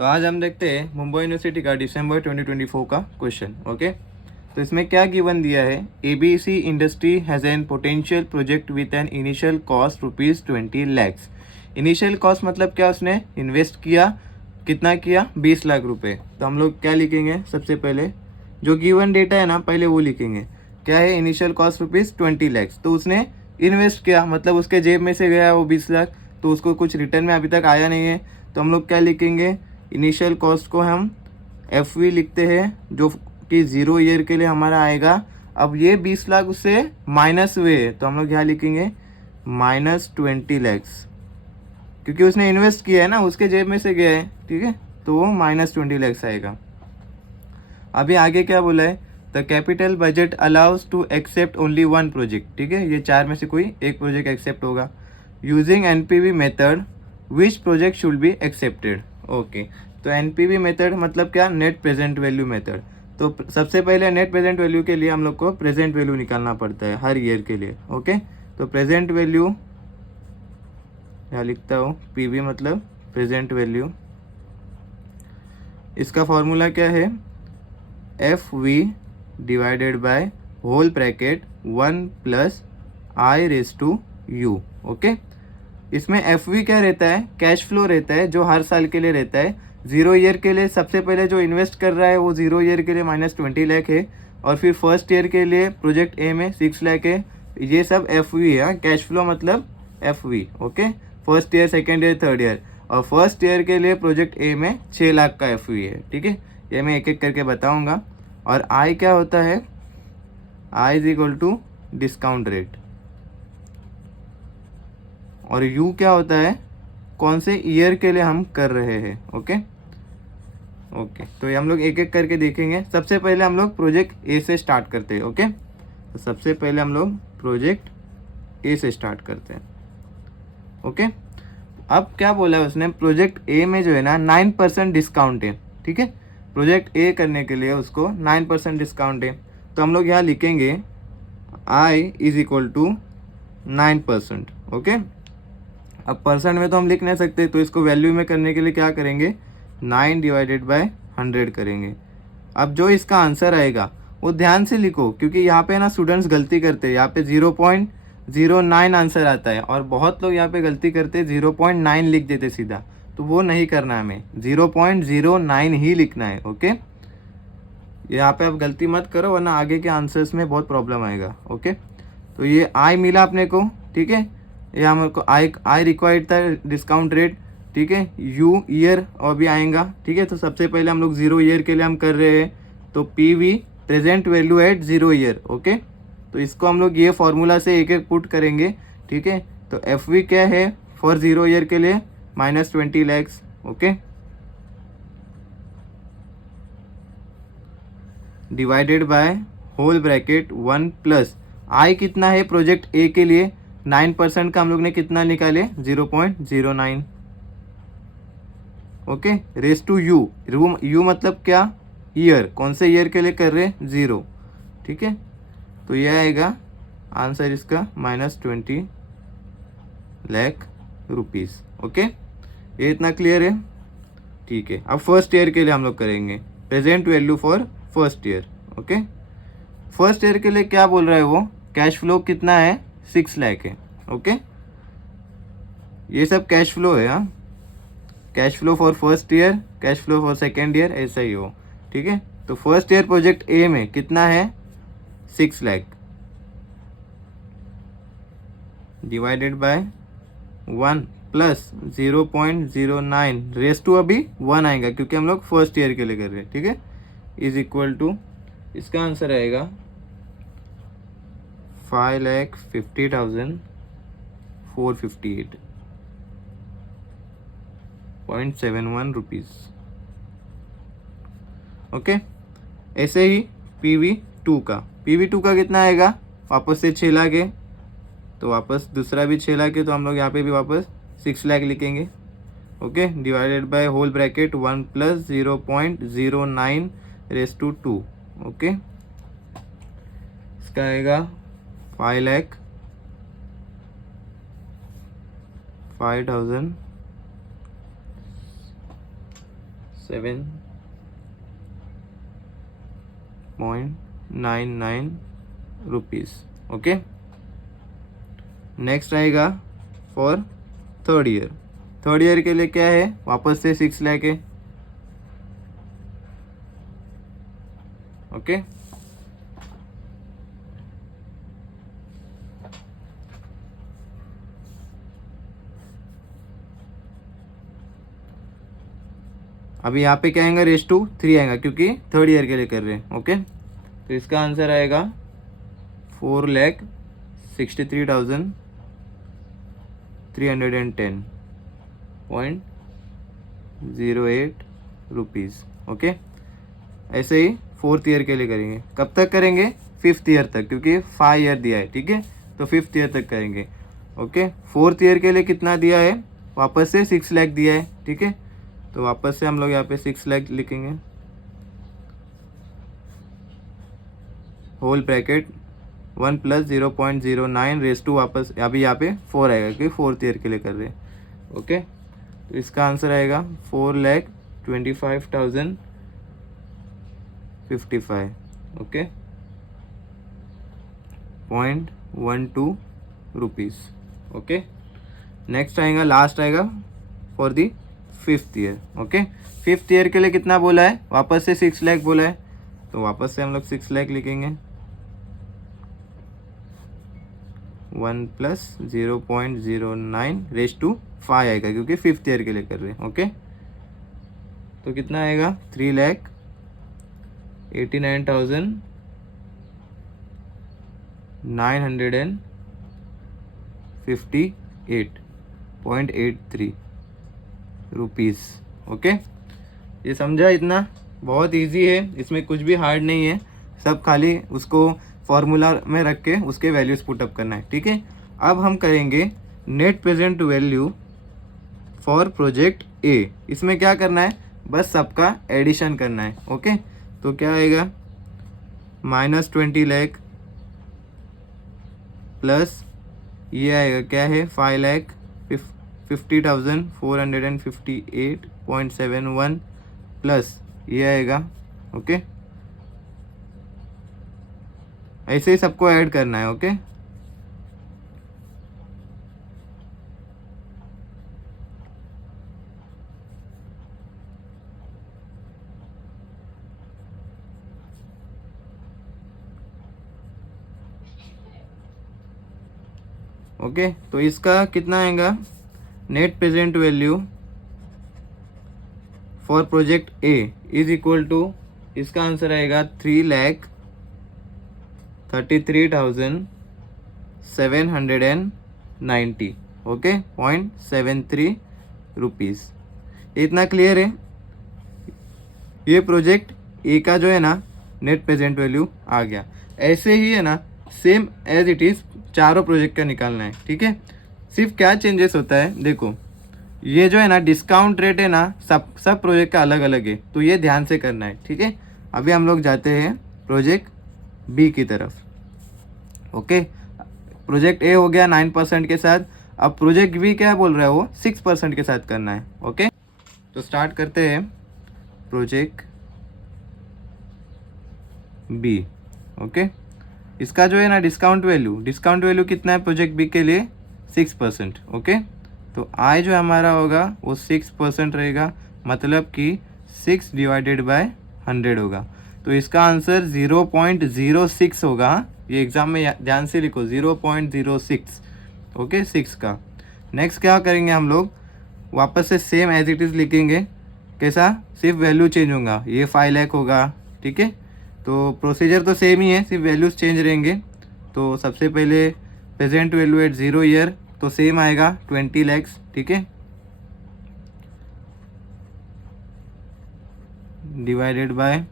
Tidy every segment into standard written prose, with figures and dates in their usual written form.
तो आज हम देखते हैं मुंबई यूनिवर्सिटी का दिसंबर 2024 का क्वेश्चन। ओके, तो इसमें क्या गिवन दिया है, ABC industry has an potential project with an initial cost ₹20 lakh. Initial cost मतलब क्या, उसने इन्वेस्ट किया, कितना किया, 20 लाख रुपए। तो हम लोग क्या लिखेंगे, सबसे पहले जो गिवन डेटा है ना पहले वो लिखेंगे। क्या है, इनिशियल कॉस्ट ₹20 लाख। तो उसने इन्वेस्ट किया मतलब उसके जेब में से गया वो 20 लाख, तो उसको कुछ रिटर्न में अभी तक आया नहीं है। तो हम लोग क्या लिखेंगे, इनिशियल कॉस्ट को हम एफ वी लिखते हैं जो कि 0 ईयर के लिए हमारा आएगा। अब ये 20 लाख उससे माइनस हुए है तो हम लोग यहाँ लिखेंगे -20 लाख, क्योंकि उसने इन्वेस्ट किया है ना, उसके जेब में से गया है। ठीक है, तो वो -20 लाख आएगा। अभी आगे क्या बोला है, the capital budget allows to accept only one project. ठीक है, ये चार में से कोई एक प्रोजेक्ट एक्सेप्ट होगा। Using NPV method which project should be accepted. Okay, तो एनपीवी मेथड मतलब क्या, नेट प्रेजेंट वैल्यू मेथड। तो सबसे पहले नेट प्रेजेंट वैल्यू के लिए हम लोग को प्रेजेंट वैल्यू निकालना पड़ता है हर ईयर के लिए। ओके, तो प्रेजेंट वैल्यू यहाँ लिखता हूँ, पीवी मतलब प्रेजेंट वैल्यू। इसका फॉर्मूला क्या है, F V divided by whole bracket 1 plus I raise to U. Okay, इसमें एफ वी क्या रहता है, कैश फ्लो रहता है जो हर साल के लिए रहता है। 0 ईयर के लिए सबसे पहले जो इन्वेस्ट कर रहा है वो 0 ईयर के लिए -20 लाख है, और फिर फर्स्ट ईयर के लिए प्रोजेक्ट ए में 6 लाख है। ये सब एफ वी है, कैश फ्लो मतलब F V. Okay, first year, second year, third year, और फर्स्ट ईयर के लिए प्रोजेक्ट ए में 6 लाख का एफ वी है। ठीक है, ये मैं एक एक करके बताऊंगा। और आई क्या होता है, I is equal to discount rate, और यू क्या होता है, कौन से ईयर के लिए हम कर रहे हैं। ओके ओके, तो ये हम लोग एक एक करके देखेंगे। सबसे पहले हम लोग प्रोजेक्ट ए से स्टार्ट करते हैं। ओके, तो सबसे पहले हम लोग प्रोजेक्ट ए से स्टार्ट करते हैं। ओके, अब क्या बोला है उसने, प्रोजेक्ट ए में जो है ना 9% डिस्काउंट है। ठीक है, प्रोजेक्ट ए करने के लिए उसको 9% डिस्काउंट है। तो हम लोग यहाँ लिखेंगे आई इज इक्वल टू 9%। ओके, अब परसेंट में तो हम लिख नहीं सकते, तो इसको वैल्यू में करने के लिए क्या करेंगे, 9 डिवाइडेड बाय 100 करेंगे। अब जो इसका आंसर आएगा वो ध्यान से लिखो, क्योंकि यहाँ पे ना स्टूडेंट्स गलती करते हैं। यहाँ पे 0.09 आंसर आता है, और बहुत लोग यहाँ पे गलती करते हैं 0.9 लिख देते सीधा। तो वो नहीं करना है, हमें 0.09 ही लिखना है। ओके, यहाँ पे आप गलती मत करो, वरना आगे के आंसर्स में बहुत प्रॉब्लम आएगा। ओके, तो ये आई मिला अपने को। ठीक है, ये हमको आई रिक्वायर्ड था डिस्काउंट रेट। ठीक है, यू ईयर और भी आएगा। ठीक है, तो सबसे पहले हम लोग 0 ईयर के लिए हम कर रहे हैं, तो P V present value at 0 year. Okay, तो इसको हम लोग ये फॉर्मूला से एक एक पुट करेंगे। ठीक है, तो एफ वी क्या है फॉर 0 ईयर के लिए, -20 lakhs. Okay, divided by whole bracket 1 plus I कितना है प्रोजेक्ट ए के लिए, 9% का हम लोग ने कितना निकाले, 0.09। Okay, raise to U, U मतलब क्या, ईयर, कौन से ईयर के लिए कर रहे, 0। ठीक है, तो यह आएगा आंसर इसका -20 लाख रुपीज़। ओके, ये इतना क्लियर है। ठीक है, अब फर्स्ट ईयर के लिए हम लोग करेंगे present value for first year. Okay, first year के लिए क्या बोल रहा है वो, कैश फ्लो कितना है, 6 लाख है। ओके, ये सब कैश फ्लो है। हाँ, cash flow for first year, cash flow for second year, ऐसा ही हो। ठीक है, तो फर्स्ट ईयर प्रोजेक्ट ए में कितना है, 6 lakh divided by 1 plus 0.09 raise to अभी 1 आएगा, क्योंकि हम लोग फर्स्ट ईयर के लिए कर रहे हैं। ठीक है, इज इक्वल टू, इसका आंसर आएगा 5,50,458.71 रुपीज़। ओके, ऐसे ही PV2 का कितना आएगा, वापस से 6 लाख है, तो वापस दूसरा भी 6 लाख है, तो हम लोग यहाँ पे भी वापस 6 लाख लिखेंगे। Okay, divided by whole bracket 1 plus 0.09 raise to 2। Okay, इसका आएगा 5,05,7 7.99 रुपीज़। ओके, नेक्स्ट आएगा for third year. Third year के लिए क्या है, वापस से 6 लाख है। ओके, अभी यहाँ पे क्या आएगा, रेस टू 3 आएगा क्योंकि थर्ड ईयर के लिए कर रहे हैं। ओके, तो इसका आंसर आएगा 4,63,310.08 रुपीज़। ओके, ऐसे ही फोर्थ ईयर के लिए करेंगे। कब तक करेंगे, 5th ईयर तक, क्योंकि 5 ईयर दिया है। ठीक है, तो 5th ईयर तक करेंगे। ओके, फोर्थ ईयर के लिए कितना दिया है, वापस से 6 लाख दिया है। ठीक है, तो वापस से हम लोग यहाँ पे 6 लाख लिखेंगे, होल ब्रैकेट 1 + 0.09 रेस टू, वापस अभी यहाँ पे 4 आएगा क्योंकि फोर्थ ईयर के लिए कर रहे हैं। ओके, तो इसका आंसर आएगा 4,25,055। Okay, 0.12 rupees. ओके, नेक्स्ट आएगा, लास्ट आएगा for the 5th year. Okay, 5th year के लिए कितना बोला है, वापस से 6 लाख बोला है, तो वापस से हम लोग 6 लाख लिखेंगे। 1 + 0.09 रेस टू 5 आएगा क्योंकि 5th ईयर के लिए कर रहे हैं। ओके, तो कितना आएगा, 3,89,958.83 रुपीज़। ओके, ये समझा, इतना बहुत इजी है, इसमें कुछ भी हार्ड नहीं है, सब खाली उसको फॉर्मूला में रख के उसके वैल्यूज पुटअप करना है। ठीक है, अब हम करेंगे net present value for project ए। इसमें क्या करना है, बस सबका एडिशन करना है। ओके, तो क्या आएगा, -20 लाख प्लस ये आएगा क्या है, 5,50,458.71 प्लस ये आएगा। ओके, ऐसे ही सबको ऐड करना है। ओके, ओके, तो इसका कितना आएगा, net present value for project A is equal to, इसका आंसर आएगा 3,33,790। Okay, 0.73 rupees. इतना क्लियर है, ये प्रोजेक्ट ए का जो है ना नेट प्रेजेंट वैल्यू आ गया। ऐसे ही है ना, सेम एज इट इज़ चारों प्रोजेक्ट का निकालना है। ठीक है, सिर्फ क्या चेंजेस होता है, देखो ये जो है ना डिस्काउंट रेट है ना, सब प्रोजेक्ट का अलग अलग है, तो ये ध्यान से करना है। ठीक है, अभी हम लोग जाते हैं प्रोजेक्ट बी की तरफ। ओके, प्रोजेक्ट ए हो गया 9% के साथ, अब प्रोजेक्ट बी क्या बोल रहा है, वो 6% के साथ करना है। ओके, तो स्टार्ट करते हैं प्रोजेक्ट बी। ओके, इसका जो है ना डिस्काउंट वैल्यू कितना है प्रोजेक्ट बी के लिए, 6%। ओके, तो आई जो हमारा होगा वो 6% रहेगा, मतलब कि 6 / 100 होगा। तो इसका आंसर 0.06 होगा। ये एग्जाम में ध्यान से लिखो, 0.06। ओके, 6 का। नेक्स्ट क्या करेंगे हम लोग, वापस से सेम एज इट इज़ लिखेंगे। कैसा, सिर्फ वैल्यू चेंज होगा, ये 5 लाख होगा। ठीक है, तो प्रोसीजर तो सेम ही है, सिर्फ वैल्यूज चेंज रहेंगे। तो सबसे पहले प्रेजेंट वैल्यू एट 0 ईयर, तो सेम आएगा 20 लाख। ठीक है, डिवाइडेड बाय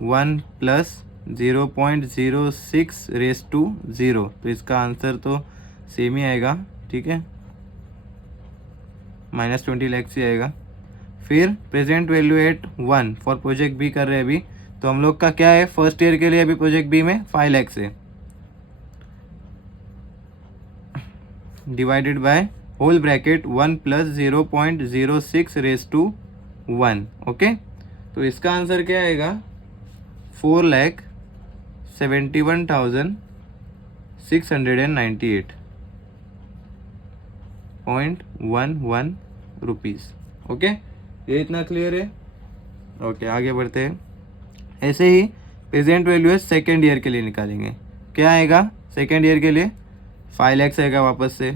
1 + 0.06 रेस टू 0, तो इसका आंसर तो सेम ही आएगा। ठीक है, -20 लाख ही आएगा। फिर present value at 1 for project B कर रहे हैं अभी, तो हम लोग का क्या है, फर्स्ट ईयर के लिए अभी प्रोजेक्ट बी में 5 लाख है, divided by whole bracket 1 + 0.06 raise to 1। Okay, तो इसका आंसर क्या आएगा 4,71,698.11 रुपीज़। ओके, ये इतना क्लियर है। ओके, आगे बढ़ते हैं। ऐसे ही प्रेजेंट वैल्यू है सेकेंड ईयर के लिए निकालेंगे। क्या आएगा सेकेंड ईयर के लिए 5 लाख आएगा वापस से।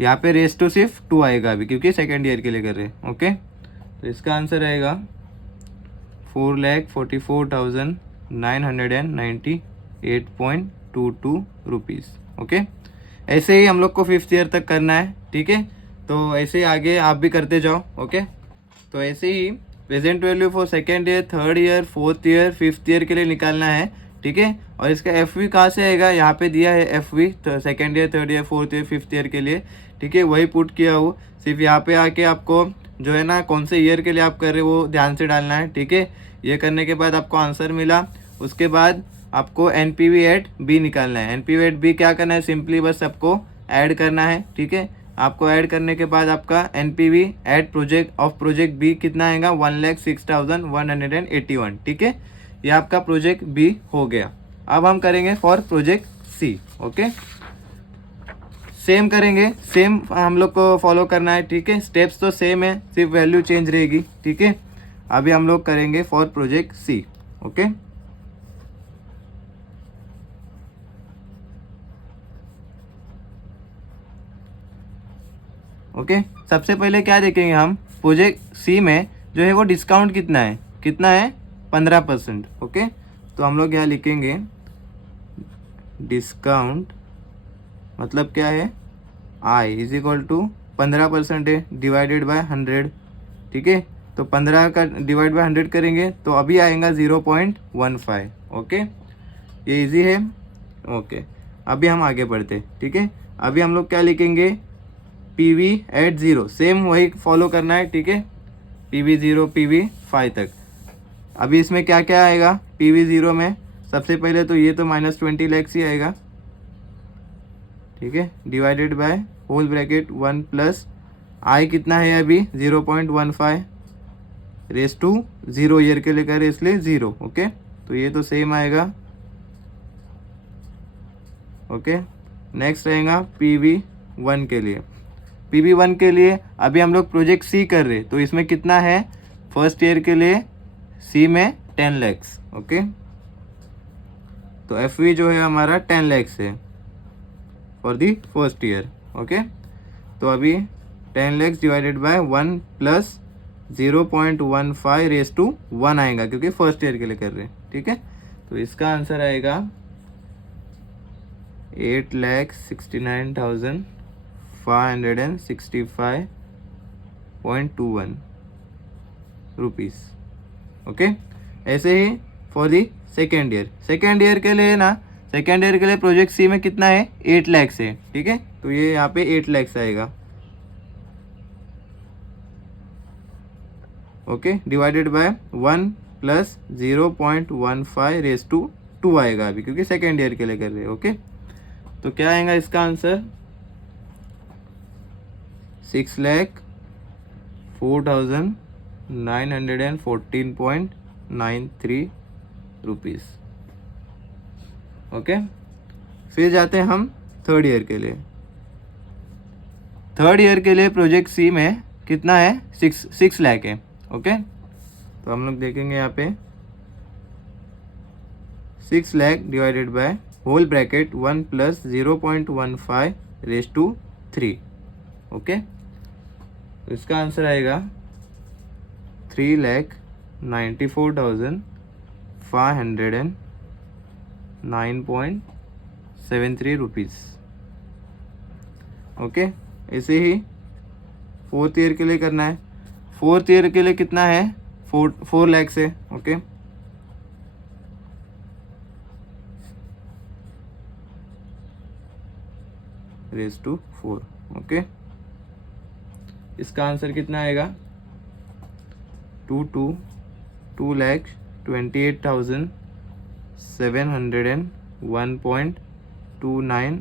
यहाँ पे रेस टू सिर्फ 2 आएगा अभी, क्योंकि सेकेंड ईयर के लिए कर रहे हैं। ओके, तो इसका आंसर आएगा 4,44,998.22 रुपीज़। ओके, ऐसे ही हम लोग को 5th ईयर तक करना है। ठीक है, तो ऐसे ही आगे आप भी करते जाओ। ओके, तो ऐसे ही present value for second year, third year, 4th year, 5th year के लिए निकालना है। ठीक है, और इसका एफ वी कहाँ से आएगा, यहाँ पे दिया है F V second year, third year, 4th year, 5th year के लिए। ठीक है, वही पुट किया हो, सिर्फ यहाँ पे आके आपको जो है ना कौन से ईयर के लिए आप कर रहे हो वो ध्यान से डालना है। ठीक है, ये करने के बाद आपको आंसर मिला। उसके बाद आपको N P V at B निकालना है। N P V at B क्या करना है, सिंपली बस सबको ऐड करना है। ठीक है, आपको ऐड करने के बाद आपका N P V at project B कितना आएगा 1,06,181। ठीक है, ये आपका प्रोजेक्ट बी हो गया। अब हम करेंगे for project C. Okay, same करेंगे, सेम हम लोग को फॉलो करना है। ठीक है, स्टेप्स तो सेम है, सिर्फ वैल्यू चेंज रहेगी। ठीक है, अभी हम लोग करेंगे for project C. Okay, okay, सबसे पहले क्या देखेंगे हम, प्रोजेक्ट सी में जो है वो डिस्काउंट कितना है 15%। ओके, तो हम लोग यहाँ लिखेंगे डिस्काउंट मतलब क्या है, आई इज इक्वल टू 15% है डिवाइडेड बाय 100। ठीक है, तो 15 का डिवाइड बाय 100 करेंगे तो अभी आएगा 0.15। ओके, ये इजी है। ओके, अभी हम आगे बढ़ते। ठीक है, अभी हम लोग क्या लिखेंगे, पी वी एट 0, सेम वही फॉलो करना है। ठीक है, पी वी 0 पी वी 5 तक। अभी इसमें क्या क्या आएगा, पी वी 0 में सबसे पहले तो ये तो -20 लाख ही आएगा। ठीक है, divided by whole bracket 1 plus I कितना है अभी 0.15 रेस टू 0 ईयर के लिए करे इसलिए 0। ओके, तो ये तो सेम आएगा। ओके, नेक्स्ट रहेगा PV1 के लिए। PV1 के लिए अभी हम लोग प्रोजेक्ट सी कर रहे, तो इसमें कितना है, फर्स्ट ईयर के लिए सी में 10 लाख। ओके, तो FV जो है हमारा 10 लाख है for the first year. Okay, तो अभी 10 lakh divided by 1 plus 0.15 raise to 1 आएगा, क्योंकि फर्स्ट ईयर के लिए कर रहे हैं। ठीक है, तो इसका आंसर आएगा 8,69,565.21 रुपीज़। ओके, ऐसे ही for the second year, second year के लिए ना, सेकेंड ईयर के लिए प्रोजेक्ट सी में कितना है 8 लाख है। ठीक है, तो ये यहाँ पे 8 लाख आएगा। Okay, divided by 1 plus 0.15 raise to 2 आएगा अभी, क्योंकि सेकेंड ईयर के लिए कर रहे हैं। ओके, तो क्या आएगा इसका आंसर 6,04,914.93 रुपीज़। ओके, फिर जाते हैं हम थर्ड ईयर के लिए। थर्ड ईयर के लिए प्रोजेक्ट सी में कितना है 6 लाख है। ओके, तो हम लोग देखेंगे यहाँ पे 6 lakh divided by whole bracket 1 plus 0.15 raise to 3। Okay, तो इसका आंसर आएगा 3,94,509.73 रुपीज़। ओके, ऐसे ही फोर्थ ईयर के लिए करना है। फोर्थ ईयर के लिए कितना है 4 लाख है। Okay, raise to 4। ओके, इसका आंसर कितना आएगा 2,28,701.29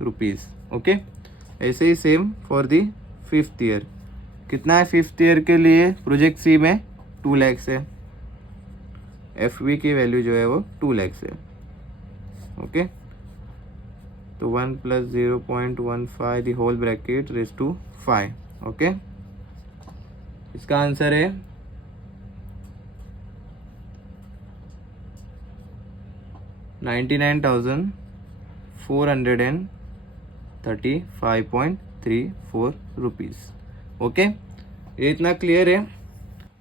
रुपीज़। ओके, ऐसे ही same for the 5th year. कितना है 5th ईयर के लिए प्रोजेक्ट सी में 2 lakhs है, एफ वी की वैल्यू जो है वो 2 lakhs है। ओके, तो 1 + 0.15 the whole bracket raise to 5। Okay, इसका आंसर है 99,435.34 रुपीज़। ओके, ये इतना क्लियर है।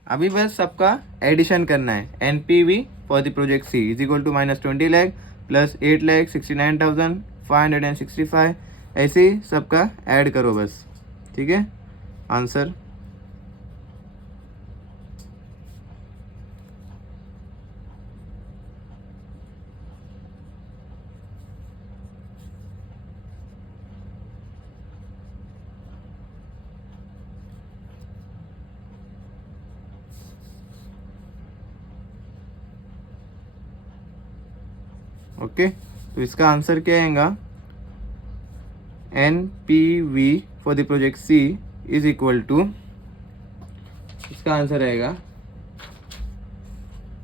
अभी बस सबका एडिशन करना है। NPV for the project C is equal to -20 lakh plus 8,69,565, ऐसे ही सबका ऐड करो बस। ठीक है, आंसर ओके। तो इसका आंसर क्या आएगा, NPV for the project C is equal to, इसका आंसर आएगा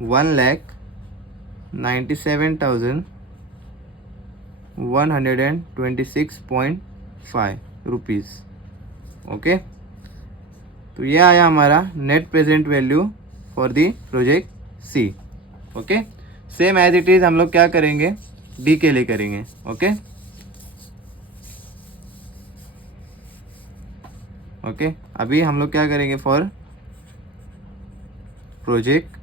1,97,126.5 रुपीज़। ओके, तो ये आया हमारा net present value for the project C. Okay, same as it is हम लोग क्या करेंगे, डी के लिए करेंगे। ओके ओके, अभी हम लोग क्या करेंगे फॉर प्रोजेक्ट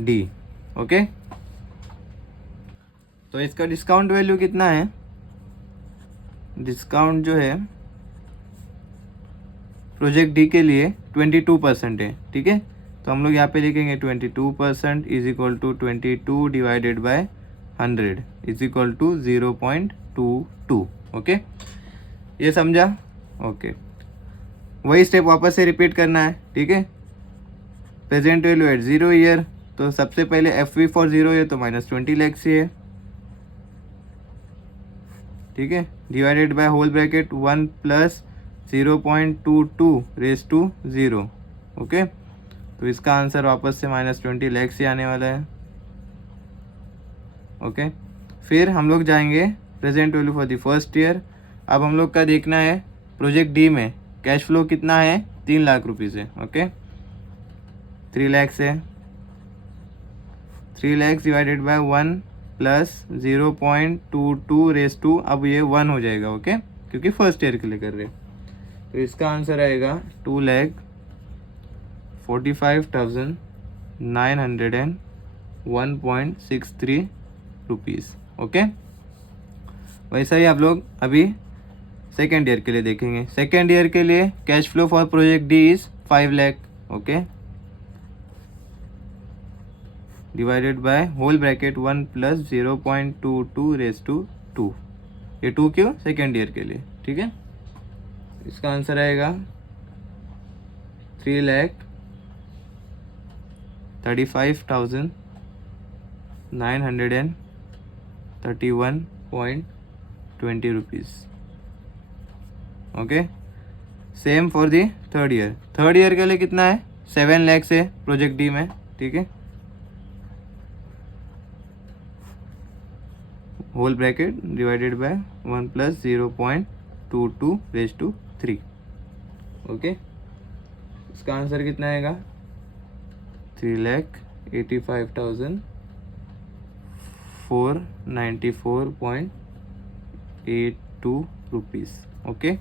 डी। ओके, तो इसका डिस्काउंट वैल्यू कितना है, डिस्काउंट जो है प्रोजेक्ट डी के लिए 22% है। ठीक है, तो हम लोग यहाँ पे लिखेंगे 22% is equal to 22 divided by 100 is equal to 0.22। Okay, ये समझा। ओके, वही स्टेप वापस से रिपीट करना है। ठीक है, प्रेजेंट वैल्यू एट 0 ईयर, तो सबसे पहले एफ वी फॉर 0 ईयर तो -20 lakhs ही है। ठीक है, divided by whole bracket 1 + 0.22 raise to 0। Okay, तो इसका आंसर वापस से -20 lakhs ही आने वाला है। ओके, फिर हम लोग जाएंगे present value for the first year. अब हम लोग का देखना है प्रोजेक्ट डी में कैश फ्लो कितना है, 3 लाख रुपीज़ है। ओके, 3 lakhs है, 3 lakhs divided by 1 + 0.22 raise to, अब ये 1 हो जाएगा। ओके, क्योंकि फर्स्ट ईयर के लिए कर रहे हैं। तो इसका आंसर आएगा 2,45,901.63 रुपीज़। ओके, वैसा ही आप लोग अभी सेकेंड ईयर के लिए देखेंगे। सेकेंड ईयर के लिए cash flow for project D is 5 lakh. Okay, divided by whole bracket 1 + 0.22 raise to 2। ये 2 क्यों, सेकेंड ईयर के लिए। ठीक है, इसका आंसर आएगा 3,35,931.20 rupees. Okay, same for the third year. Third year के लिए कितना है, 7 lakhs है प्रोजेक्ट डी में। ठीक है, whole bracket divided by 1 + 0.22 raise to 3। Okay, इसका आंसर कितना आएगा, 3,85,494.82 rupees. Okay,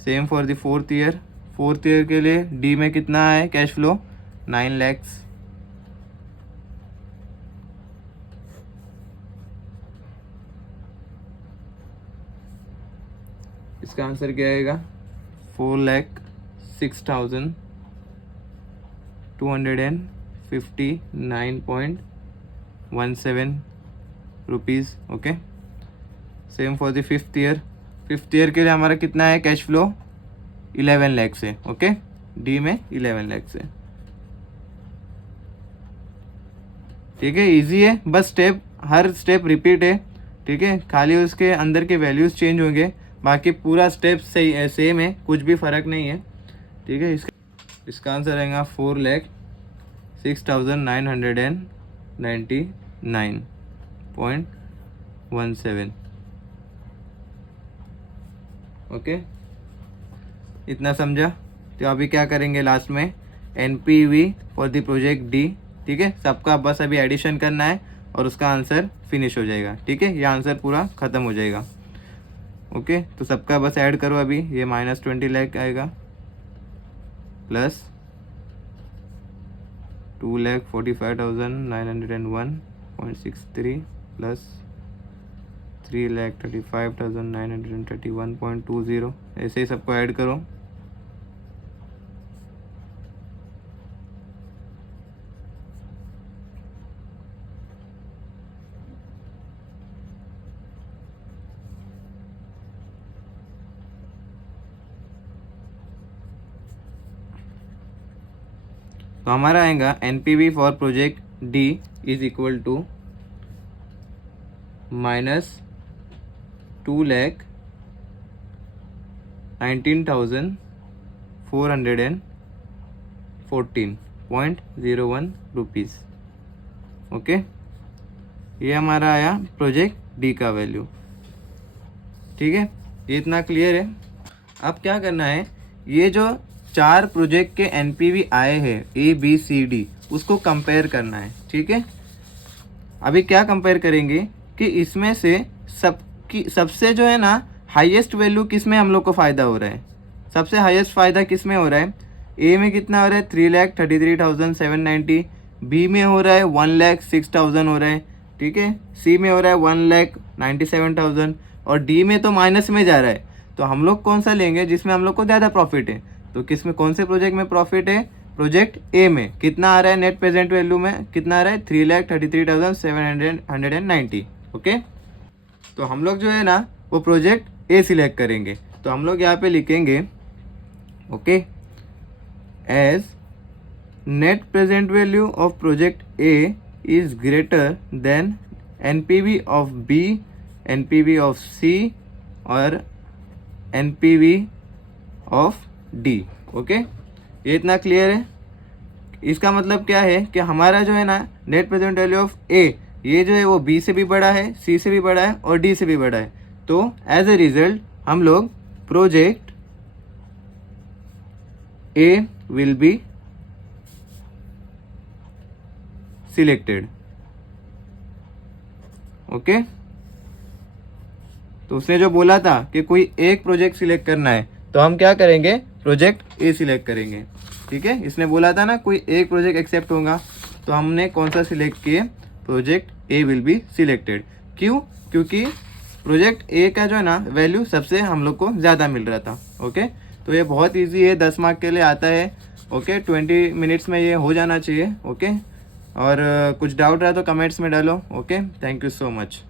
same for the fourth year. Fourth year के लिए डी में कितना है कैश फ्लो, 9 lakhs। इसका आंसर क्या आएगा, 4,06,259.17 rupees. Okay, same for the fifth year. Fifth year के लिए हमारा कितना है कैश फ्लो, 11 lakhs है। ओके, डी में 11 lakhs है। ठीक है, इजी है, बस स्टेप हर स्टेप रिपीट है। ठीक है, खाली उसके अंदर के वैल्यूज़ चेंज होंगे, बाकी पूरा स्टेप सही सेम है, कुछ भी फ़र्क नहीं है। ठीक है, इसका आंसर आएगा 4,06,999.17। ओके, इतना समझा? तो अभी क्या करेंगे लास्ट में, NPV for the project D. ठीक है, सबका बस अभी एडिशन करना है और उसका आंसर फिनिश हो जाएगा। ठीक है, ये आंसर पूरा ख़त्म हो जाएगा। ओके, तो सबका बस ऐड करो अभी, ये -20 लाख आएगा प्लस 2,45,901.63 प्लस 3,35,931.20, ऐसे ही सबको ऐड करो। तो हमारा आएगा NPV for project D is equal to -2,19,414.01 rupees. Okay, ये हमारा आया प्रोजेक्ट डी का वैल्यू। ठीक है, ये इतना क्लियर है। अब क्या करना है, ये जो 4 प्रोजेक्ट के NPV आए हैं ABCD, उसको कंपेयर करना है। ठीक है, अभी क्या कंपेयर करेंगे कि इसमें से सबसे जो है ना हाईएस्ट वैल्यू किस में हम लोग को फ़ायदा हो रहा है, सबसे हाईएस्ट फ़ायदा किस में हो रहा है। ए में कितना हो रहा है 3,33,790, बी में हो रहा है 1,06,000 हो रहा है। ठीक है, सी में हो रहा है 1,97,000 और डी में तो माइनस में जा रहा है। तो हम लोग कौन सा लेंगे जिसमें हम लोग को ज़्यादा प्रॉफिट है। तो किस में, कौन से प्रोजेक्ट में प्रॉफिट है, प्रोजेक्ट ए में। कितना आ रहा है नेट प्रेजेंट वैल्यू में, कितना आ रहा है 3,33,790। ओके, तो हम लोग जो है ना वो प्रोजेक्ट ए सिलेक्ट करेंगे। तो हम लोग यहाँ पे लिखेंगे okay, as net present value of project A is greater than NPV of B, NPV of C और NPV ऑफ डी। ओके, ये इतना क्लियर है। इसका मतलब क्या है कि हमारा जो है ना नेट प्रेजेंट वैल्यू ऑफ ए, ये जो है वो बी से भी बड़ा है, सी से भी बड़ा है और डी से भी बड़ा है। तो एज ए रिजल्ट हम लोग project A will be selected. Okay, तो उसने जो बोला था कि कोई एक प्रोजेक्ट सिलेक्ट करना है, तो हम क्या करेंगे, प्रोजेक्ट ए सिलेक्ट करेंगे। ठीक है, इसने बोला था ना कोई एक प्रोजेक्ट एक्सेप्ट होगा, तो हमने कौन सा सिलेक्ट किए, project A will be selected. क्यों, क्योंकि प्रोजेक्ट ए का जो है ना वैल्यू सबसे हम लोग को ज़्यादा मिल रहा था। ओके, तो ये बहुत इजी है, 10 मार्क के लिए आता है। ओके, 20 मिनट्स में ये हो जाना चाहिए। ओके, और कुछ डाउट रहा तो कमेंट्स में डालो। Okay, thank you so much.